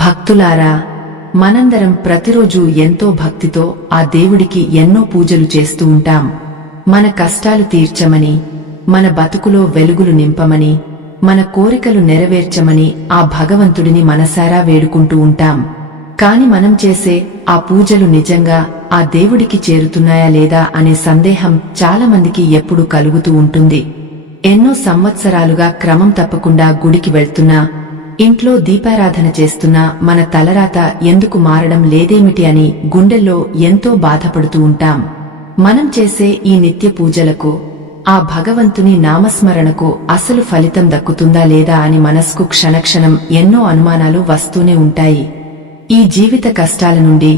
భక్తులారా, మనందరం ప్రతిరోజు ఎంతో భక్తితో ఆ దేవుడికి ఎన్నో పూజలు చేస్తూ ఉంటాం. మన కష్టాలు తీర్చమని, మన బతుకులో వెలుగులు నింపమని, మన కోరికలు నెరవేర్చమని ఆ భగవంతుడిని మనసారా వేడుకుంటూ ఉంటాం. కాని మనం చేసే ఆ పూజలు నిజంగా ఆ దేవుడికి చేరుతున్నాయా లేదా అనే సందేహం చాలామందికి ఎప్పుడూ కలుగుతూ ఉంటుంది. ఎన్నో సంవత్సరాలుగా క్రమం తప్పకుండా గుడికి వెళ్తున్నా, ఇంట్లో దీపారాధన చేస్తున్నా మన తలరాత ఎందుకు మారడం లేదేమిటి అని గుండెల్లో ఎంతో బాధపడుతూ ఉంటాం. మనం చేసే ఈ నిత్య పూజలకు, ఆ భగవంతుని నామస్మరణకు అసలు ఫలితం దక్కుతుందా లేదా అని మనస్కు క్షణక్షణం ఎన్నో అనుమానాలు వస్తూనే ఉంటాయి. ఈ జీవిత కష్టాల నుండి,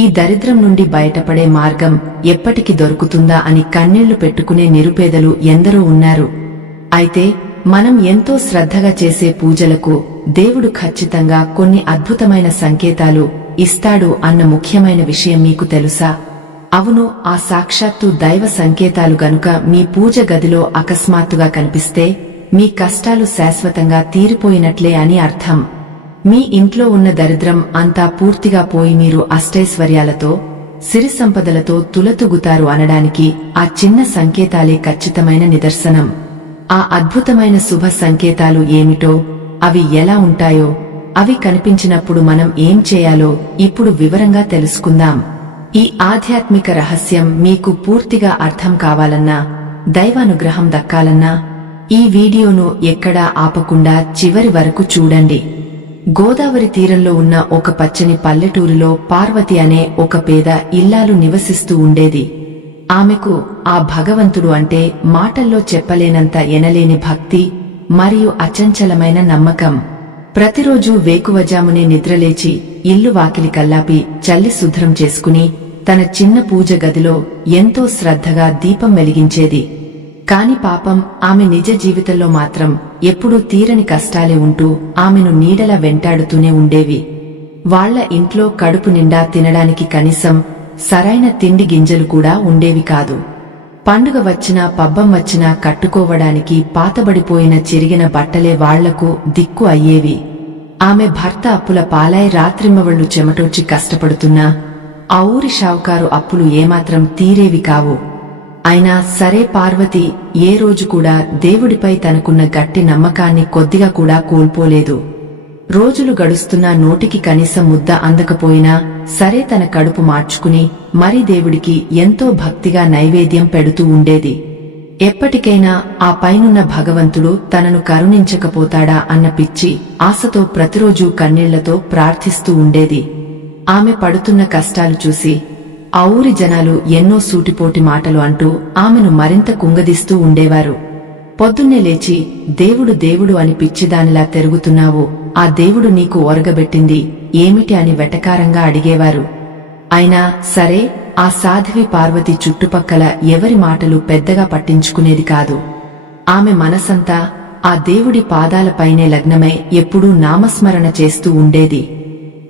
ఈ దరిద్రం నుండి బయటపడే మార్గం ఎప్పటికి దొరుకుతుందా అని కన్నీళ్లు పెట్టుకునే నిరుపేదలు ఎందరో ఉన్నారు. అయితే మనం ఎంతో శ్రద్ధగా చేసే పూజలకు దేవుడు ఖచ్చితంగా కొన్ని అద్భుతమైన సంకేతాలు ఇస్తాడు అన్న ముఖ్యమైన విషయం మీకు తెలుసా? అవును, ఆ సాక్షాత్తు దైవ సంకేతాలు గనుక మీ పూజ గదిలో అకస్మాత్తుగా కనిపిస్తే మీ కష్టాలు శాశ్వతంగా తీరిపోయినట్లే అని అర్థం. మీ ఇంట్లో ఉన్న దరిద్రం అంతా పూర్తిగా పోయి మీరు అష్టైశ్వర్యాలతో, సిరి సంపదలతో తులతూగుతారు అనడానికి ఆ చిన్న సంకేతాలే ఖచ్చితమైన నిదర్శనం. ఆ అద్భుతమైన శుభ సంకేతాలు ఏమిటో, అవి ఎలా ఉంటాయో, అవి కనిపించినప్పుడు మనం ఏం చేయాలో ఇప్పుడు వివరంగా తెలుసుకుందాం. ఈ ఆధ్యాత్మిక రహస్యం మీకు పూర్తిగా అర్థం కావాలన్నా, దైవానుగ్రహం దక్కాలన్నా ఈ వీడియోను ఎక్కడా ఆపకుండా చివరి వరకు చూడండి. గోదావరి తీరంలో ఉన్న ఒక పచ్చని పల్లెటూరులో పార్వతి అనే ఒక పేద ఇల్లాలు నివసిస్తూ ఉండేది. ఆమెకు ఆ భగవంతుడు అంటే మాటల్లో చెప్పలేనంత ఎనలేని భక్తి మరియు అచంచలమైన నమ్మకం. ప్రతిరోజూ వేకువజామునే నిద్రలేచి ఇల్లు వాకిలి కల్లాపి చల్లి శుభ్రం చేసుకుని తన చిన్న పూజ గదిలో ఎంతో శ్రద్ధగా దీపం వెలిగించేది. కాని పాపం, ఆమె నిజ జీవితంలో మాత్రం ఎప్పుడూ తీరని కష్టాలే ఉంటూ ఆమెను నీడలా వెంటాడుతూనే ఉండేవి. వాళ్ల ఇంట్లో కడుపు నిండా తినడానికి కనీసం సరైన తిండి గింజలు కూడా ఉండేవి కాదు. పండుగ వచ్చినా పబ్బం వచ్చినా కట్టుకోవడానికి పాతబడిపోయిన చిరిగిన బట్టలే వాళ్లకు దిక్కు అయ్యేవి. ఆమె భర్త అప్పుల పాలై రాత్రింబవళ్లు చెమటోడ్చి కష్టపడుతున్నా ఆ ఊరి షావుకారు అప్పులు ఏమాత్రం తీరేవి కావు. అయినా సరే, పార్వతి ఏ రోజు కూడా దేవుడిపై తనకున్న గట్టి నమ్మకాన్ని కొద్దిగా కూడా కోల్పోలేదు. రోజులు గడుస్తున్నా నోటికి కనీసం ముద్ద అందకపోయినా సరే తన కడుపు మార్చుకుని మరీ దేవుడికి ఎంతో భక్తిగా నైవేద్యం పెడుతూ ఉండేది. ఎప్పటికైనా ఆ పైనున్న భగవంతుడు తనను కరుణించకపోతాడా అన్న పిచ్చి ఆశతో ప్రతిరోజూ కన్నీళ్లతో ప్రార్థిస్తూ ఉండేది. ఆమె పడుతున్న కష్టాలు చూసి ఆ ఊరి జనాలు ఎన్నో సూటిపోటి మాటలు అంటూ ఆమెను మరింత కుంగదీస్తూ ఉండేవారు. పొద్దున్నే లేచి దేవుడు దేవుడు అని పిచ్చిదానిలా తిరుగుతున్నావు, ఆ దేవుడు నీకు ఒరగబెట్టింది ఏమిటి అని వెటకారంగా అడిగేవారు. అయినా సరే, ఆ సాధ్వి పార్వతి చుట్టుపక్కల ఎవరి మాటలు పెద్దగా పట్టించుకునేది కాదు. ఆమె మనసంతా ఆ దేవుడి పాదాలపైనే లగ్నమై ఎప్పుడూ నామస్మరణ చేస్తూ ఉండేది.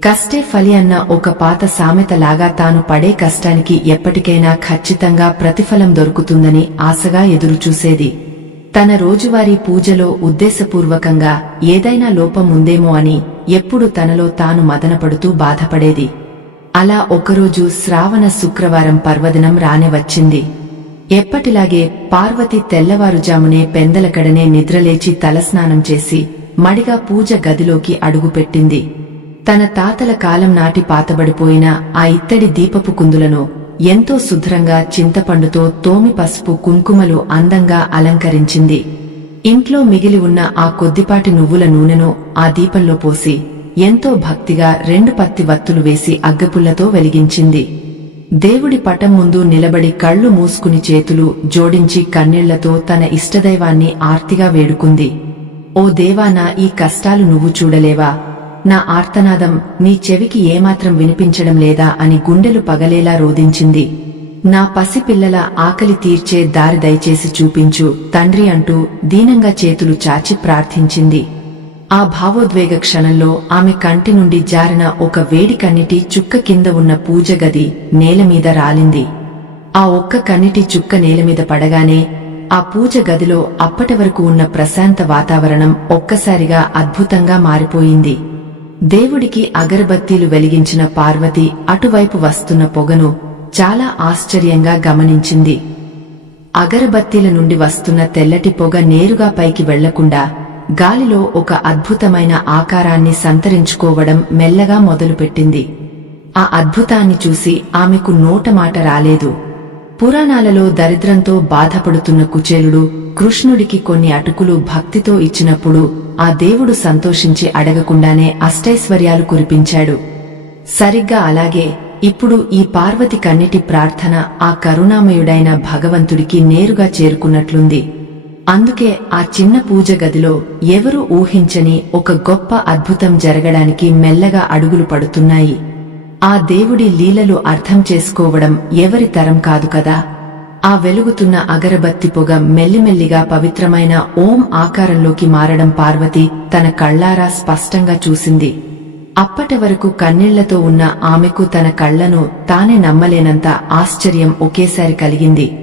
కష్టే ఫలి అన్న ఒక పాత సామెతలాగా తాను పడే కష్టానికి ఎప్పటికైనా ఖచ్చితంగా ప్రతిఫలం దొరుకుతుందని ఆశగా ఎదురుచూసేది. తన రోజువారీ పూజలో ఉద్దేశపూర్వకంగా ఏదైనా లోపం ఉందేమో అని ఎప్పుడు తనలో తాను మదనపడుతూ బాధపడేది. అలా ఒకరోజు శ్రావణ శుక్రవారం పర్వదినం రానే వచ్చింది. ఎప్పటిలాగే పార్వతి తెల్లవారుజామునే పెందలకడనే నిద్రలేచి తలస్నానం చేసి మడిగా పూజ గదిలోకి అడుగుపెట్టింది. తన తాతల కాలం నాటి పాతబడిపోయిన ఆ ఇత్తడి దీపపు కుందులను ఎంతో శుభ్రంగా చింతపండుతో తోమి పసుపు కుంకుమలు అందంగా అలంకరించింది. ఇంట్లో మిగిలి ఉన్న ఆ కొద్దిపాటి నువ్వుల నూనెను ఆ దీపంలో పోసి ఎంతో భక్తిగా 2 పత్తి వత్తులు వేసి అగ్గపుల్లతో వెలిగించింది. దేవుడి పటం ముందు నిలబడి కళ్లు మూసుకుని చేతులు జోడించి కన్నీళ్లతో తన ఇష్టదైవాన్ని ఆర్తిగా వేడుకుంది. ఓ దేవా, నా ఈ కష్టాలు నువ్వు చూడలేవా? నా ఆర్తనాదం నీ చెవికి ఏమాత్రం వినిపించడం లేదా అని గుండెలు పగలేలా రోదించింది. నా పసిపిల్లల ఆకలి తీర్చే దారి దయచేసి చూపించు తండ్రి అంటూ దీనంగా చేతులు చాచి ప్రార్థించింది. ఆ భావోద్వేగ క్షణంలో ఆమె కంటి నుండి జారిన ఒక వేడి కన్నిటి చుక్క కింద ఉన్న పూజ గది నేలమీద రాలింది. ఆ ఒక్క కన్నిటి చుక్క నేలమీద పడగానే ఆ పూజ గదిలో అప్పటివరకు ఉన్న ప్రశాంత వాతావరణం ఒక్కసారిగా అద్భుతంగా మారిపోయింది. దేవుడికి అగరబత్తీలు వెలిగించిన పార్వతి అటువైపు వస్తున్న పొగను చాలా ఆశ్చర్యంగా గమనించింది. అగరబత్తీల నుండి వస్తున్న తెల్లటి పొగ నేరుగా పైకి వెళ్లకుండా గాలిలో ఒక అద్భుతమైన ఆకారాన్ని సంతరించుకోవడం మెల్లగా మొదలుపెట్టింది. ఆ అద్భుతాన్ని చూసి ఆమెకు నోటమాట రాలేదు. పురాణాలలో దరిద్రంతో బాధపడుతున్న కుచేలుడు కృష్ణుడికి కొన్ని అటుకులు భక్తితో ఇచ్చినప్పుడు ఆ దేవుడు సంతోషించి అడగకుండానే అష్టైశ్వర్యాలు కురిపించాడు. సరిగ్గా అలాగే ఇప్పుడు ఈ పార్వతి కన్నిటి ప్రార్థన ఆ కరుణామయుడైన భగవంతుడికి నేరుగా చేరుకున్నట్లుంది. అందుకే ఆ చిన్న పూజ గదిలో ఎవరూ ఊహించని ఒక గొప్ప అద్భుతం జరగడానికి మెల్లగా అడుగులు పడుతున్నాయి. ఆ దేవుడి లీలలు అర్థం చేసుకోవడం ఎవరి తరం కాదు కదా. ఆ వెలుగుతున్న అగరబత్తి పొగ మెల్లిమెల్లిగా పవిత్రమైన ఓం ఆకారంలోకి మారడం పార్వతి తన కళ్లారా స్పష్టంగా చూసింది. అప్పటి వరకు కన్నీళ్లతో ఉన్న ఆమెకు తన కళ్లను తానే నమ్మలేనంత ఆశ్చర్యం ఒకేసారి కలిగింది.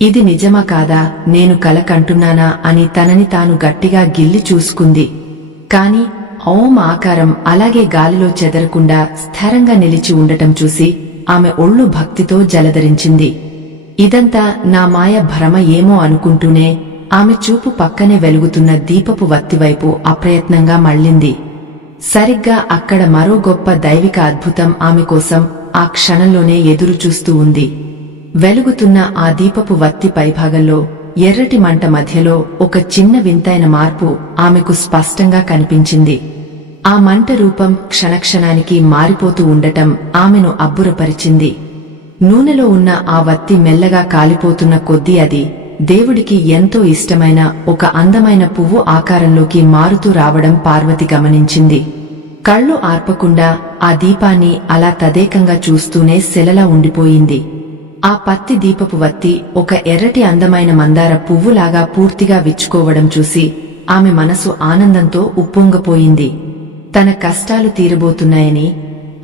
ఇది నిజమా కాదా, నేను కల కంటున్నానా అని తనని తాను గట్టిగా గిల్లి చూసుకుంది. కాని ఓం ఆకారం అలాగే గాలిలో చెదరకుండా స్థిరంగా నిలిచి ఉండటం చూసి ఆమె ఒళ్ళు భక్తితో జలధరించింది. ఇదంతా నా మాయ భ్రమ ఏమో అనుకుంటూనే ఆమె చూపు పక్కనే వెలుగుతున్న దీపపు వత్తివైపు అప్రయత్నంగా మళ్ళింది. సరిగ్గా అక్కడ మరో గొప్ప దైవిక అద్భుతం ఆమె కోసం ఆ క్షణంలోనే ఎదురు చూస్తూ ఉంది. వెలుగుతున్న ఆ దీపపు వత్తి పైభాగంలో ఎర్రటి మంట మధ్యలో ఒక చిన్న వింతైన మార్పు ఆమెకు స్పష్టంగా కనిపించింది. ఆ మంట రూపం క్షణక్షణానికి మారిపోతూ ఉండటం ఆమెను అబ్బురపరిచింది. నూనెలో ఉన్న ఆ వత్తి మెల్లగా కాలిపోతున్న కొద్దీ అది దేవుడికి ఎంతో ఇష్టమైన ఒక అందమైన పువ్వు ఆకారంలోకి మారుతూ రావడం పార్వతి గమనించింది. కళ్ళు ఆర్పకుండా ఆ దీపాన్ని అలా తదేకంగా చూస్తూనే శిలలా ఉండిపోయింది. ఆ పత్తి దీపపు వత్తి ఒక ఎర్రటి అందమైన మందార పువ్వులాగా పూర్తిగా విచ్చుకోవడం చూసి ఆమె మనసు ఆనందంతో ఉప్పొంగపోయింది. తన కష్టాలు తీరబోతున్నాయని,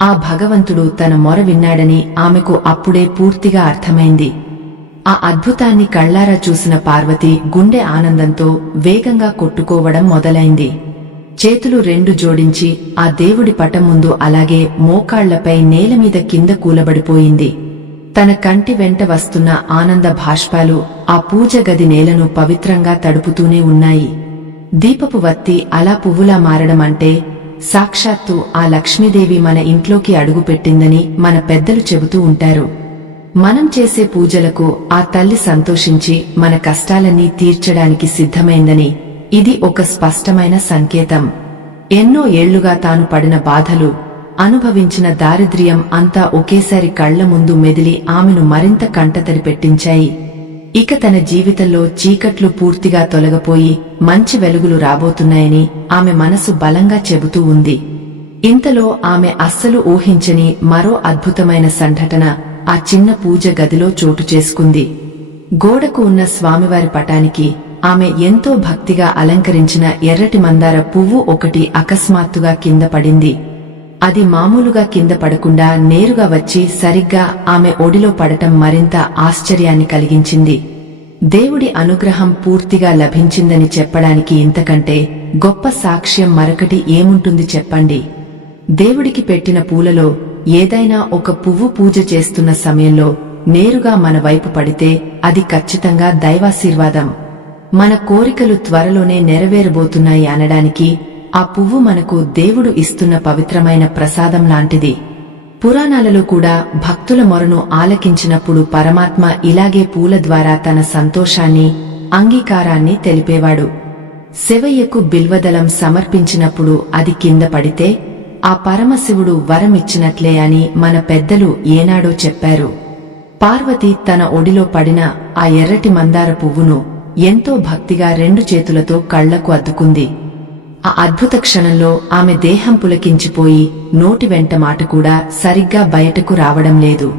ఆ భగవంతుడు తన మొర విన్నాడని ఆమెకు అప్పుడే పూర్తిగా అర్థమైంది. ఆ అద్భుతాన్ని కళ్లారా చూసిన పార్వతి గుండె ఆనందంతో వేగంగా కొట్టుకోవడం మొదలైంది. చేతులు రెండు జోడించి ఆ దేవుడి పటం ముందు అలాగే మోకాళ్లపై నేలమీద కింద కూలబడిపోయింది. తన కంటి వెంట వస్తున్న ఆనంద భాష్పాలు ఆ పూజ గది నేలను పవిత్రంగా తడుపుతూనే ఉన్నాయి. దీపపు వత్తి అలా పువ్వులా మారడం అంటే సాక్షాత్తు ఆ లక్ష్మీదేవి మన ఇంట్లోకి అడుగుపెట్టిందని మన పెద్దలు చెబుతూ ఉంటారు. మనం చేసే పూజలకు ఆ తల్లి సంతోషించి మన కష్టాలన్నీ తీర్చడానికి సిద్ధమైందని ఇది ఒక స్పష్టమైన సంకేతం. ఎన్నో ఏళ్లుగా తాను పడిన బాధలు, అనుభవించిన దారిద్ర్యం అంతా ఒకేసారి కళ్ల ముందు మెదిలి ఆమెను మరింత కంటతడి పెట్టించాయి. ఇక తన జీవితంలో చీకట్లు పూర్తిగా తొలగపోయి మంచి వెలుగులు రాబోతున్నాయని ఆమె మనసు బలంగా చెబుతూ ఉంది. ఇంతలో ఆమె అస్సలు ఊహించని మరో అద్భుతమైన సంఘటన ఆ చిన్న పూజ గదిలో చోటు చేసుకుంది. గోడకు ఉన్న స్వామివారి పటానికి ఆమె ఎంతో భక్తిగా అలంకరించిన ఎర్రటి మందార పువ్వు ఒకటి అకస్మాత్తుగా కింద పడింది. అది మామూలుగా కింద పడకుండా నేరుగా వచ్చి సరిగ్గా ఆమె ఒడిలో పడటం మరింత ఆశ్చర్యాన్ని కలిగించింది. దేవుడి అనుగ్రహం పూర్తిగా లభించిందని చెప్పడానికి ఇంతకంటే గొప్ప సాక్ష్యం మరొకటి ఏముంటుంది చెప్పండి. దేవుడికి పెట్టిన పూలలో ఏదైనా ఒక పువ్వు పూజ చేస్తున్న సమయంలో నేరుగా మన వైపు పడితే అది ఖచ్చితంగా దైవాశీర్వాదం. మన కోరికలు త్వరలోనే నెరవేరబోతున్నాయి అనడానికి ఆ పువ్వు మనకు దేవుడు ఇస్తున్న పవిత్రమైన ప్రసాదం లాంటిది. పురాణాలలో కూడా భక్తుల మొరను ఆలకించినప్పుడు పరమాత్మ ఇలాగే పూల ద్వారా తన సంతోషాన్ని, అంగీకారాన్ని తెలిపేవాడు. శివయ్యకు బిల్వదళం సమర్పించినప్పుడు అది కింద పడితే ఆ పరమశివుడు వరమిచ్చినట్లే అని మన పెద్దలు ఏనాడో చెప్పారు. పార్వతి తన ఒడిలో పడిన ఆ ఎర్రటి మందార పువ్వును ఎంతో భక్తిగా రెండు చేతులతో కళ్లకు అద్దుకుంది. ఆ అద్భుత క్షణంలో ఆమె దేహం పులకించిపోయి నోటి వెంట మాట కూడా సరిగ్గా బయటకు రావడం లేదు.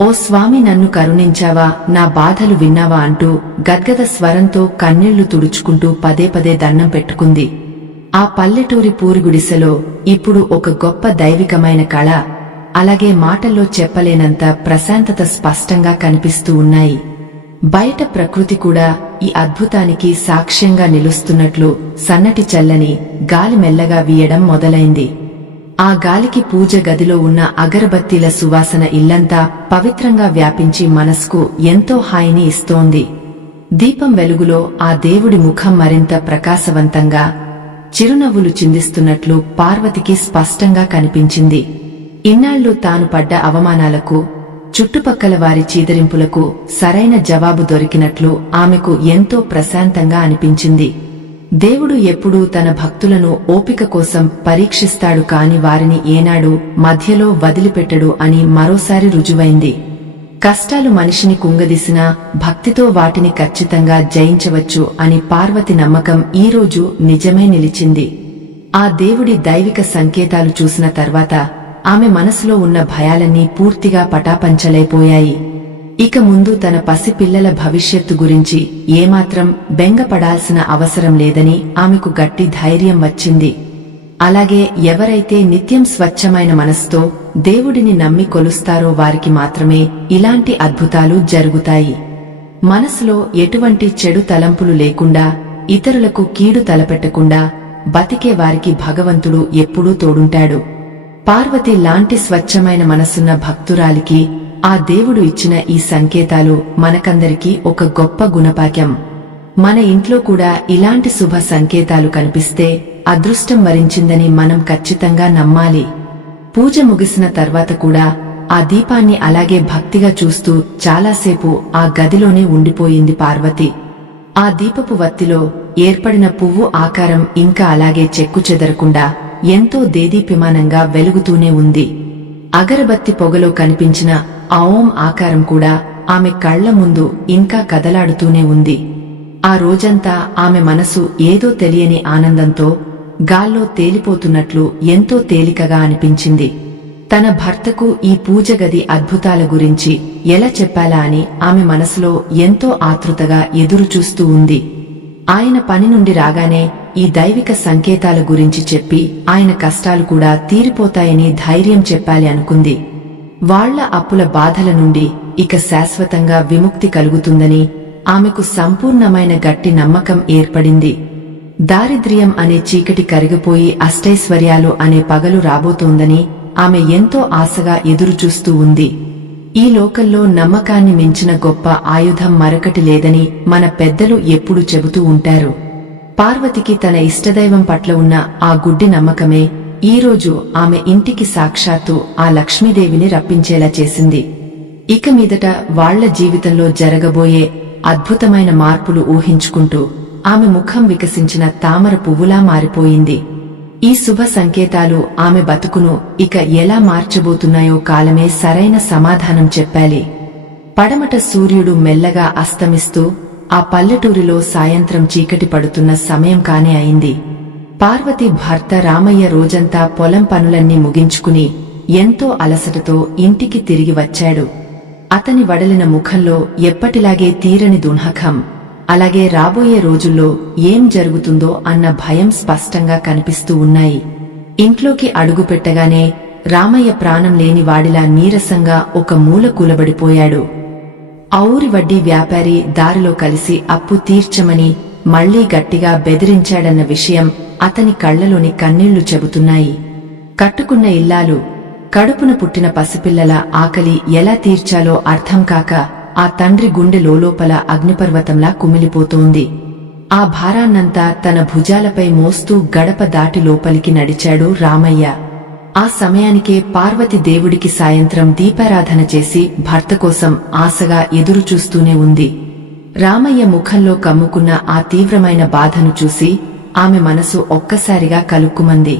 ఓ స్వామి, నన్ను కరుణించావా, నా బాధలు విన్నావా అంటూ గద్గద స్వరంతో కన్నీళ్లు తుడుచుకుంటూ పదే పదే దండం పెట్టుకుంది. ఆ పల్లెటూరి పూరిగుడిసెలో ఇప్పుడు ఒక గొప్ప దైవికమైన కళ, అలాగే మాటల్లో చెప్పలేనంత ప్రశాంతత స్పష్టంగా కనిపిస్తూ ఉన్నాయి. బయట ప్రకృతి కూడా ఈ అద్భుతానికి సాక్ష్యంగా నిలుస్తున్నట్లు సన్నటి చల్లని గాలి మెల్లగా వీయడం మొదలైంది. ఆ గాలికి పూజ గదిలో ఉన్న అగరబత్తీల సువాసన ఇల్లంతా పవిత్రంగా వ్యాపించి మనస్కు ఎంతో హాయిని ఇస్తోంది. దీపం వెలుగులో ఆ దేవుడి ముఖం మరింత ప్రకాశవంతంగా, చిరునవ్వులు చిందిస్తున్నట్లు పార్వతికి స్పష్టంగా కనిపించింది. ఇన్నాళ్లు తాను పడ్డ అవమానాలకు, చుట్టుపక్కల వారి చీదరింపులకు సరైన జవాబు దొరికినట్లు ఆమెకు ఎంతో ప్రశాంతంగా అనిపించింది. దేవుడు ఎప్పుడూ తన భక్తులను ఓపిక కోసం పరీక్షిస్తాడు కాని వారిని ఏనాడు మధ్యలో వదిలిపెట్టడు అని మరోసారి రుజువైంది. కష్టాలు మనిషిని కుంగదీసినా భక్తితో వాటిని ఖచ్చితంగా జయించవచ్చు అని పార్వతి నమ్మకం ఈరోజు నిజమే నిలిచింది. ఆ దేవుడి దైవిక సంకేతాలు చూసిన తర్వాత ఆమె మనసులో ఉన్న భయాలన్నీ పూర్తిగా పటాపంచలైపోయాయి. ఇక ముందు తన పసిపిల్లల భవిష్యత్తు గురించి ఏమాత్రం బెంగపడాల్సిన అవసరం లేదని ఆమెకు గట్టి ధైర్యం వచ్చింది. అలాగే ఎవరైతే నిత్యం స్వచ్ఛమైన మనసుతో దేవుడిని నమ్మి కొలుస్తారో వారికి మాత్రమే ఇలాంటి అద్భుతాలు జరుగుతాయి. మనసులో ఎటువంటి చెడు తలంపులు లేకుండా, ఇతరులకు కీడు తలపెట్టకుండా బతికే వారికి భగవంతుడు ఎప్పుడూ తోడుంటాడు. పార్వతి లాంటి స్వచ్ఛమైన మనసున్న భక్తురాలికి ఆ దేవుడు ఇచ్చిన ఈ సంకేతాలు మనకందరికీ ఒక గొప్ప గుణపాఠం. మన ఇంట్లో కూడా ఇలాంటి శుభ సంకేతాలు కనిపిస్తే అదృష్టం వరించిందని మనం ఖచ్చితంగా నమ్మాలి. పూజ ముగిసిన తర్వాత కూడా ఆ దీపాన్ని అలాగే భక్తిగా చూస్తూ చాలాసేపు ఆ గదిలోనే ఉండిపోయింది పార్వతి. ఆ దీపపు వత్తిలో ఏర్పడిన పువ్వు ఆకారం ఇంకా అలాగే చెక్కుచెదరకుండా ఎంతో దేదీప్యమానంగా వెలుగుతూనే ఉంది. అగరబత్తి పొగలో కనిపించిన ఆ ఓం ఆకారం కూడా ఆమె కళ్ల ముందు ఇంకా కదలాడుతూనే ఉంది. ఆ రోజంతా ఆమె మనసు ఏదో తెలియని ఆనందంతో గాల్లో తేలిపోతున్నట్లు ఎంతో తేలికగా అనిపించింది. తన భర్తకు ఈ పూజ గది అద్భుతాల గురించి ఎలా చెప్పాలా అని ఆమె మనసులో ఎంతో ఆతృతగా ఎదురుచూస్తూ ఉంది. ఆయన పని నుండి రాగానే ఈ దైవిక సంకేతాల గురించి చెప్పి ఆయన కష్టాలు కూడా తీరిపోతాయని ధైర్యం చెప్పాలి అనుకుంది. వాళ్ల అప్పుల బాధల నుండి ఇక శాశ్వతంగా విముక్తి కలుగుతుందని ఆమెకు సంపూర్ణమైన గట్టి నమ్మకం ఏర్పడింది. దారిద్ర్యం అనే చీకటి కరిగిపోయి అష్టైశ్వర్యాలు అనే పగలు రాబోతోందని ఆమె ఎంతో ఆశగా ఎదురుచూస్తూ ఉంది. ఈ లోకంలో నమ్మకాన్ని మించిన గొప్ప ఆయుధం మరొకటి లేదని మన పెద్దలు ఎప్పుడూ చెబుతూ ఉంటారు. పార్వతికి తన ఇష్టదైవం పట్ల ఉన్న ఆ గుడ్డి నమ్మకమే ఈరోజు ఆమె ఇంటికి సాక్షాత్తు ఆ లక్ష్మీదేవిని రప్పించేలా చేసింది. ఇక మీదట వాళ్ల జీవితంలో జరగబోయే అద్భుతమైన మార్పులు ఊహించుకుంటూ ఆమె ముఖం వికసించిన తామర పువ్వులా మారిపోయింది. ఈ శుభ సంకేతాలు ఆమె బతుకును ఇక ఎలా మార్చబోతున్నాయో కాలమే సరైన సమాధానం చెప్పాలి. పడమట సూర్యుడు మెల్లగా అస్తమిస్తూ ఆ పల్లెటూరిలో సాయంత్రం చీకటి పడుతున్న సమయం కానే అయింది. పార్వతి భర్త రామయ్య రోజంతా పొలం పనులన్నీ ముగించుకుని ఎంతో అలసటతో ఇంటికి తిరిగి వచ్చాడు. అతని వడలిన ముఖంలో ఎప్పటిలాగే తీరని దుఃఖం, అలాగే రాబోయే రోజుల్లో ఏం జరుగుతుందో అన్న భయం స్పష్టంగా కనిపిస్తూ ఉన్నాయి. ఇంట్లోకి అడుగుపెట్టగానే రామయ్య ప్రాణం లేని వాడిలా నీరసంగా ఒక మూల కూలబడిపోయాడు. ఆ ఊరి వడ్డీ వ్యాపారి దారిలో కలిసి అప్పు తీర్చమని మళ్లీ గట్టిగా బెదిరించాడన్న విషయం అతని కళ్లలోని కన్నీళ్లు చెబుతున్నాయి. కట్టుకున్న ఇల్లాలు, కడుపున పుట్టిన పసిపిల్లల ఆకలి ఎలా తీర్చాలో అర్థం కాక ఆ తండ్రి గుండె లోలోపల అగ్నిపర్వతంలా కుమిలిపోతోంది. ఆ భారాన్నంతా తన భుజాలపై మోస్తూ గడప దాటి లోపలికి నడిచాడు రామయ్య. ఆ సమయానికే పార్వతి దేవుడికి సాయంత్రం దీపారాధన చేసి భర్త కోసం ఆశగా ఎదురుచూస్తూనే ఉంది. రామయ్య ముఖంలో కమ్ముకున్న ఆ తీవ్రమైన బాధను చూసి ఆమె మనసు ఒక్కసారిగా కలుక్కుమంది.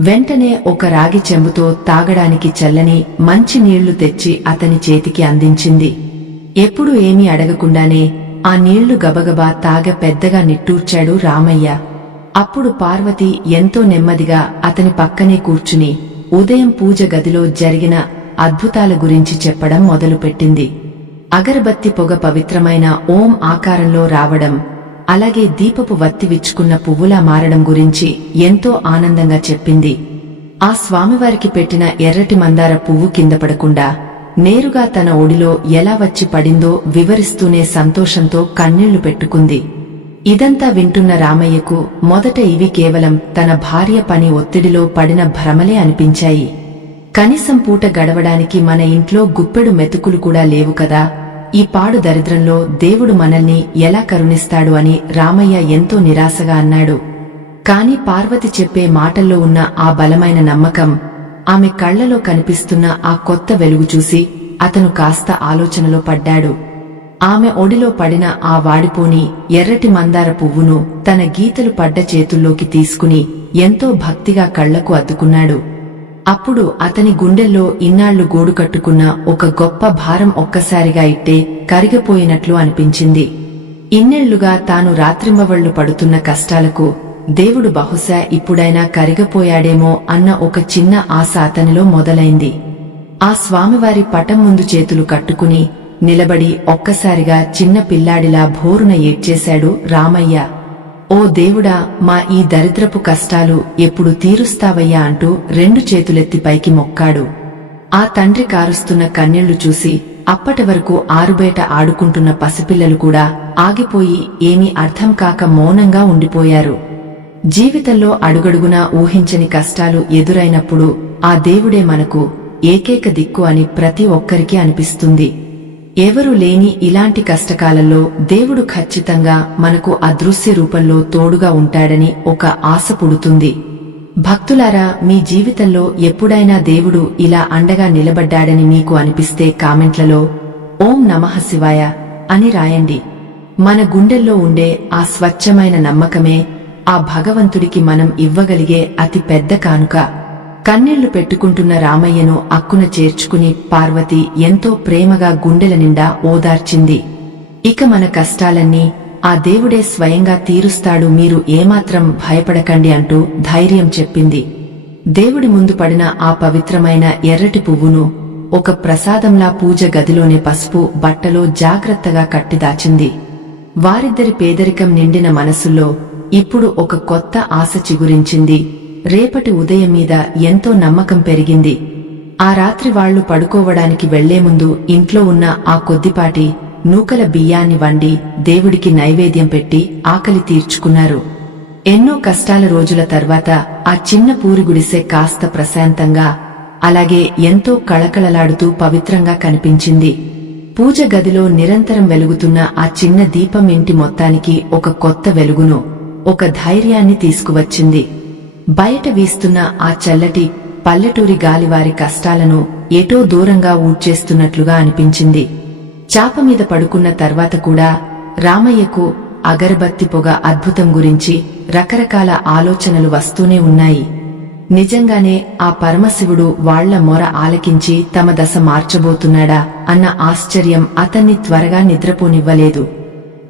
వెంటనే ఒక రాగి చెంబుతో తాగడానికి చల్లని మంచి నీళ్లు తెచ్చి అతని చేతికి అందించింది. ఎప్పుడూ ఏమీ అడగకుండానే ఆ నీళ్లు గబగబా తాగ పెద్దగా నిట్టూర్చాడు రామయ్య. అప్పుడు పార్వతి ఎంతో నెమ్మదిగా అతని పక్కనే కూర్చుని ఉదయం పూజ గదిలో జరిగిన అద్భుతాల గురించి చెప్పడం మొదలుపెట్టింది. అగరబత్తి పొగ పవిత్రమైన ఓం ఆకారంలో రావడం, అలాగే దీపపు వత్తి విచ్చుకున్న పువ్వులా మారడం గురించి ఎంతో ఆనందంగా చెప్పింది. ఆ స్వామివారికి పెట్టిన ఎర్రటి మందార పువ్వు కింద పడకుండా నేరుగా తన ఒడిలో ఎలా వచ్చి పడిందో వివరిస్తూనే సంతోషంతో కన్నీళ్లు పెట్టుకుంది. ఇదంతా వింటున్న రామయ్యకు మొదట ఇవి కేవలం తన భార్య పని ఒత్తిడిలో పడిన భ్రమలే అనిపించాయి. కనీసం పూట గడవడానికి మన ఇంట్లో గుప్పెడు మెతుకులు కూడా లేవు కదా, ఈ పాడు దరిద్రంలో దేవుడు మనల్ని ఎలా కరుణిస్తాడు అని రామయ్య ఎంతో నిరాశగా అన్నాడు. కాని పార్వతి చెప్పే మాటల్లో ఉన్న ఆ బలమైన నమ్మకం, ఆమె కళ్లలో కనిపిస్తున్న ఆ కొత్త వెలుగు చూసి అతను కాస్త ఆలోచనలో పడ్డాడు. ఆమె ఒడిలో పడిన ఆ వాడిపోని ఎర్రటి మందార పువ్వును తన గీతలు పడ్డ చేతుల్లోకి తీసుకుని ఎంతో భక్తిగా కళ్లకు అద్దుకున్నాడు. అప్పుడు అతని గుండెల్లో ఇన్నాళ్లు గూడు కట్టుకున్న ఒక గొప్ప భారం ఒక్కసారిగా ఇట్టే కరిగిపోయినట్లు అనిపించింది. ఇన్నేళ్లుగా తాను రాత్రింబవళ్లు పడుతున్న కష్టాలకు దేవుడు బహుశా ఇప్పుడైనా కరిగిపోయాడేమో అన్న ఒక చిన్న ఆశ అతనిలో మొదలైంది. ఆ స్వామివారి పటం ముందు చేతులు కట్టుకుని నిలబడి ఒక్కసారిగా చిన్న పిల్లాడిలా భోరున ఏడ్చేశాడు రామయ్య. ఓ దేవుడా, మా ఈ దరిద్రపు కష్టాలు ఎప్పుడు తీరుస్తావయ్యా అంటూ రెండు చేతులెత్తి పైకి మొక్కాడు. ఆ తండ్రి కారుస్తున్న కన్నీళ్లు చూసి అప్పటి వరకు ఆరుబయట ఆడుకుంటున్న పసిపిల్లలు కూడా ఆగిపోయి ఏమీ అర్థం కాక మౌనంగా ఉండిపోయారు. జీవితంలో అడుగడుగునా ఊహించని కష్టాలు ఎదురైనప్పుడు ఆ దేవుడే మనకు ఏకైక దిక్కు అని ప్రతి ఒక్కరికీ అనిపిస్తుంది. ఎవరూ లేని ఇలాంటి కష్టకాలంలో దేవుడు ఖచ్చితంగా మనకు అదృశ్య రూపంలో తోడుగా ఉంటాడని ఒక ఆశ పుడుతుంది. భక్తులారా, మీ జీవితంలో ఎప్పుడైనా దేవుడు ఇలా అండగా నిలబడ్డాడని మీకు అనిపిస్తే కామెంట్లలో ఓం నమః శివాయ అని రాయండి. మన గుండెల్లో ఉండే ఆ స్వచ్ఛమైన నమ్మకమే ఆ భగవంతుడికి మనం ఇవ్వగలిగే అతి పెద్ద కానుక. కన్నీళ్లు పెట్టుకుంటున్న రామయ్యను అక్కున చేర్చుకుని పార్వతి ఎంతో ప్రేమగా గుండెల నిండా ఓదార్చింది. ఇక మన కష్టాలన్నీ ఆ దేవుడే స్వయంగా తీరుస్తాడు, మీరు ఏమాత్రం భయపడకండి అంటూ ధైర్యం చెప్పింది. దేవుడి ముందు పడిన ఆ పవిత్రమైన ఎర్రటి పువ్వును ఒక ప్రసాదంలా పూజ గదిలోనే పసుపు బట్టలో జాగ్రత్తగా కట్టిదాచింది. వారిద్దరి పేదరికం నిండిన మనసుల్లో ఇప్పుడు ఒక కొత్త ఆశ చిగురించింది. రేపటి ఉదయం మీద ఎంతో నమ్మకం పెరిగింది. ఆ రాత్రి వాళ్లు పడుకోవడానికి వెళ్లే ముందు ఇంట్లో ఉన్న ఆ కొద్దిపాటి నూకల బియ్యాన్ని వండి దేవుడికి నైవేద్యం పెట్టి ఆకలి తీర్చుకున్నారు. ఎన్నో కష్టాల రోజుల తర్వాత ఆ చిన్న పూరి గుడిసె కాస్త ప్రశాంతంగా, అలాగే ఎంతో కళకళలాడుతూ పవిత్రంగా కనిపించింది. పూజ గదిలో నిరంతరం వెలుగుతున్న ఆ చిన్న దీపం ఇంటి మొత్తానికి ఒక కొత్త వెలుగును, ఒక ధైర్యాన్ని తీసుకువచ్చింది. బయట వీస్తున్న ఆ చల్లటి పల్లెటూరి గాలివారి కష్టాలను ఎటో దూరంగా ఊడ్చేస్తున్నట్లుగా అనిపించింది. చాపమీద పడుకున్న తర్వాత కూడా రామయ్యకు అగరబత్తి పొగ అద్భుతం గురించి రకరకాల ఆలోచనలు వస్తూనే ఉన్నాయి. నిజంగానే ఆ పరమశివుడు వాళ్ల మొర ఆలకించి తమ దశ మార్చబోతున్నాడా అన్న ఆశ్చర్యం అతన్ని త్వరగా నిద్రపోనివ్వలేదు.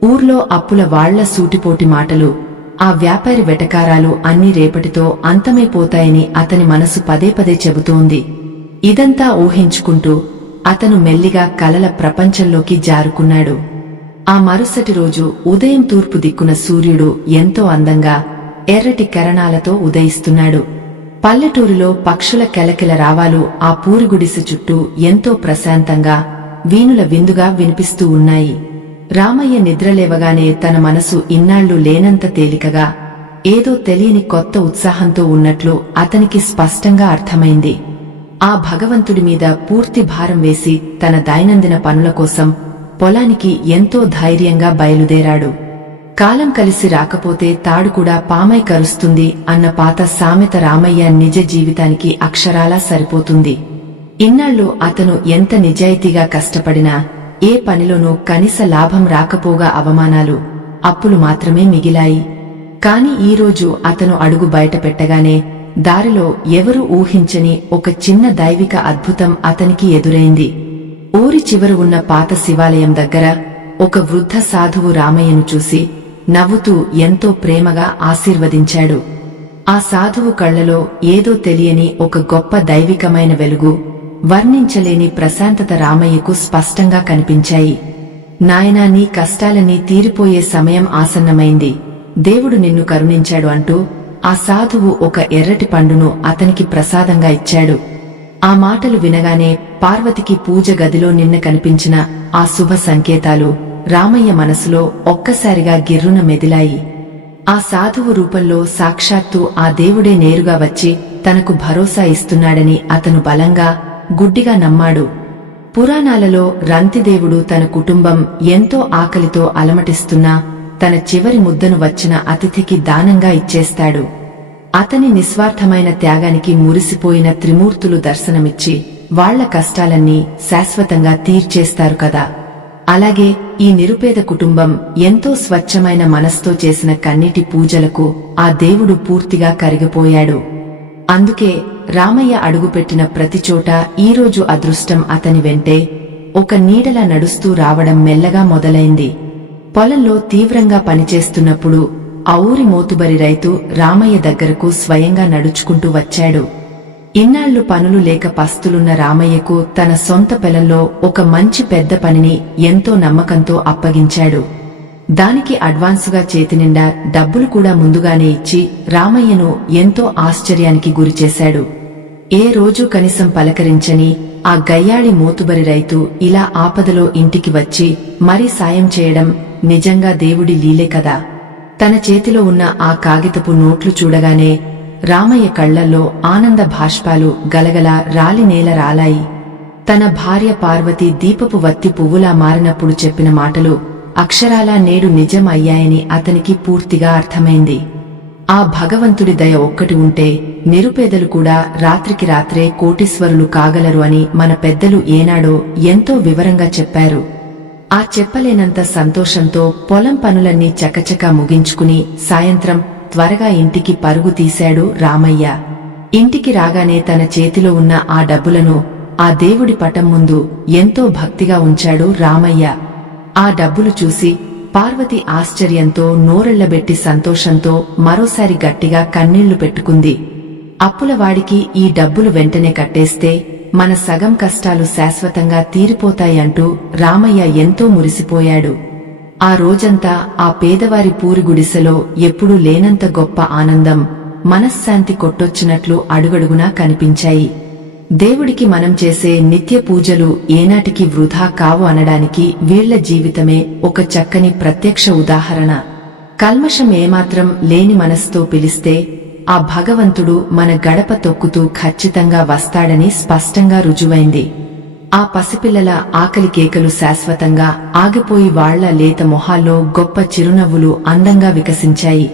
ఊర్లో అప్పుల వాళ్ల సూటిపోటి మాటలు, ఆ వ్యాపారి వెటకారాలు అన్నీ రేపటితో అంతమైపోతాయని అతని మనసు పదే పదే చెబుతోంది. ఇదంతా ఊహించుకుంటూ అతను మెల్లిగా కలల ప్రపంచంలోకి జారుకున్నాడు. ఆ మరుసటి రోజు ఉదయం తూర్పు దిక్కున సూర్యుడు ఎంతో అందంగా ఎర్రటి కిరణాలతో ఉదయిస్తున్నాడు. పల్లెటూరులో పక్షుల కెలకిల రావాలు ఆ పూరిగుడిసె చుట్టూ ఎంతో ప్రశాంతంగా వీణుల విందుగా వినిపిస్తూ ఉన్నాయి. రామయ్య నిద్రలేవగానే తన మనసు ఇన్నాళ్లు లేనంత తేలికగా, ఏదో తెలియని కొత్త ఉత్సాహంతో ఉన్నట్లు అతనికి స్పష్టంగా అర్థమైంది. ఆ భగవంతుడి మీద పూర్తి భారం వేసి తన దైనందిన పనుల కోసం పొలానికి ఎంతో ధైర్యంగా బయలుదేరాడు. కాలం కలిసి రాకపోతే తాడు కూడా పామై కరుస్తుంది అన్న పాత సామెత రామయ్య నిజ జీవితానికి అక్షరాలా సరిపోతుంది. ఇన్నాళ్లు అతను ఎంత నిజాయితీగా కష్టపడినా ఏ పనిలోనూ కనీస లాభం రాకపోగా అవమానాలు, అప్పులు మాత్రమే మిగిలాయి. కాని ఈరోజు అతను అడుగు బయట పెట్టగానే దారిలో ఎవరూ ఊహించని ఒక చిన్న దైవిక అద్భుతం అతనికి ఎదురైంది. ఊరి చివర ఉన్న పాత శివాలయం దగ్గర ఒక వృద్ధ సాధువు రామయ్యను చూసి నవ్వుతూ ఎంతో ప్రేమగా ఆశీర్వదించాడు. ఆ సాధువు కళ్లలో ఏదో తెలియని ఒక గొప్ప దైవికమైన వెలుగు, వర్ణించలేని ప్రశాంతత రామయ్యకు స్పష్టంగా కనిపించాయి. నాయనా, నీ కష్టాలన్నీ తీరిపోయే సమయం ఆసన్నమైంది, దేవుడు నిన్ను కరుణించాడు అంటూ ఆ సాధువు ఒక ఎర్రటి పండును అతనికి ప్రసాదంగా ఇచ్చాడు. ఆ మాటలు వినగానే పార్వతికి పూజ గదిలో నిన్న కనిపించిన ఆ శుభ సంకేతాలు రామయ్య మనసులో ఒక్కసారిగా గిర్రున మెదిలాయి. ఆ సాధువు రూపంలో సాక్షాత్తు ఆ దేవుడే నేరుగా వచ్చి తనకు భరోసా ఇస్తున్నాడని అతను బలంగా, గుడ్డిగా నమ్మాడు. పురాణాలలో రంతిదేవుడు తన కుటుంబం ఎంతో ఆకలితో అలమటిస్తున్నా తన చివరి ముద్దను వచ్చిన అతిథికి దానంగా ఇచ్చేస్తాడు. అతని నిస్వార్థమైన త్యాగానికి మురిసిపోయిన త్రిమూర్తులు దర్శనమిచ్చి వాళ్ల కష్టాలన్నీ శాశ్వతంగా తీర్చేస్తారు కదా. అలాగే ఈ నిరుపేద కుటుంబం ఎంతో స్వచ్ఛమైన మనస్తో చేసిన కన్నీటి పూజలకు ఆ దేవుడు పూర్తిగా కరిగిపోయాడు. అందుకే రామయ్య అడుగుపెట్టిన ప్రతిచోట ఈరోజు అదృష్టం అతని వెంటే ఒక నీడలా నడుస్తూ రావడం మెల్లగా మొదలైంది. పొలంలో తీవ్రంగా పనిచేస్తున్నప్పుడు ఆ ఊరి మోతుబరి రైతు రామయ్య దగ్గరకు స్వయంగా నడుచుకుంటూ వచ్చాడు. ఇన్నాళ్లు పనులు లేక పస్తులున్న రామయ్యకు తన సొంత పొలంలో ఒక మంచి పెద్ద పనిని ఎంతో నమ్మకంతో అప్పగించాడు. దానికి అడ్వాన్సుగా చేతినిండా డబ్బులు కూడా ముందుగానే ఇచ్చి రామయ్యను ఎంతో ఆశ్చర్యానికి గురిచేశాడు. ఏ రోజూ కనీసం పలకరించని ఆ గయ్యాళి మోతుబరి రైతు ఇలా ఆపదలో ఇంటికి వచ్చి మరీ సాయం చేయడం నిజంగా దేవుడి లీలే కదా. తన చేతిలో ఉన్న ఆ కాగితపు నోట్లు చూడగానే రామయ్య కళ్లల్లో ఆనంద భాష్పాలు గలగల రాలి నేల రాలాయి. తన భార్య పార్వతి దీపపు వత్తి పువ్వులా మారినప్పుడు చెప్పిన మాటలు అక్షరాలా నేడు నిజం అయ్యాయని అతనికి పూర్తిగా అర్థమైంది. ఆ భగవంతుడి దయ ఒక్కటి ఉంటే నిరుపేదలు కూడా రాత్రికి రాత్రే కోటీశ్వరులు కాగలరు అని మన పెద్దలు ఏనాడో ఎంతో వివరంగా చెప్పారు. ఆ చెప్పలేనంత సంతోషంతో పొలం పనులన్నీ చకచకా ముగించుకుని సాయంత్రం త్వరగా ఇంటికి పరుగు తీశాడు రామయ్య. ఇంటికి రాగానే తన చేతిలో ఉన్న ఆ డబ్బులను ఆ దేవుడి పటం ముందు ఎంతో భక్తిగా ఉంచాడు రామయ్య. ఆ డబ్బులు చూసి పార్వతి ఆశ్చర్యంతో నోరెళ్లబెట్టి సంతోషంతో మరోసారి గట్టిగా కన్నీళ్లు పెట్టుకుంది. అప్పులవాడికి ఈ డబ్బులు వెంటనే కట్టేస్తే మన సగం కష్టాలు శాశ్వతంగా తీరిపోతాయంటూ రామయ్య ఎంతో మురిసిపోయాడు. ఆ రోజంతా ఆ పేదవారి పూరి గుడిసెలో ఎప్పుడూ లేనంత గొప్ప ఆనందం, మనశ్శాంతి కొట్టొచ్చినట్లు అడుగడుగునా కనిపించాయి. దేవుడికి మనం చేసే నిత్య పూజలు ఏనాటికి వృధా కావు అనడానికి వీళ్ల జీవితమే ఒక చక్కని ప్రత్యక్ష ఉదాహరణ. కల్మషం ఏమాత్రం లేని మనస్తో పిలిస్తే ఆ భగవంతుడు మన గడప తొక్కుతూ ఖచ్చితంగా వస్తాడని స్పష్టంగా రుజువైంది. ఆ పసిపిల్లల ఆకలి కేకలు శాశ్వతంగా ఆగిపోయి వాళ్ల లేత మొహాల్లో గొప్ప చిరునవ్వులు అందంగా వికసించాయి.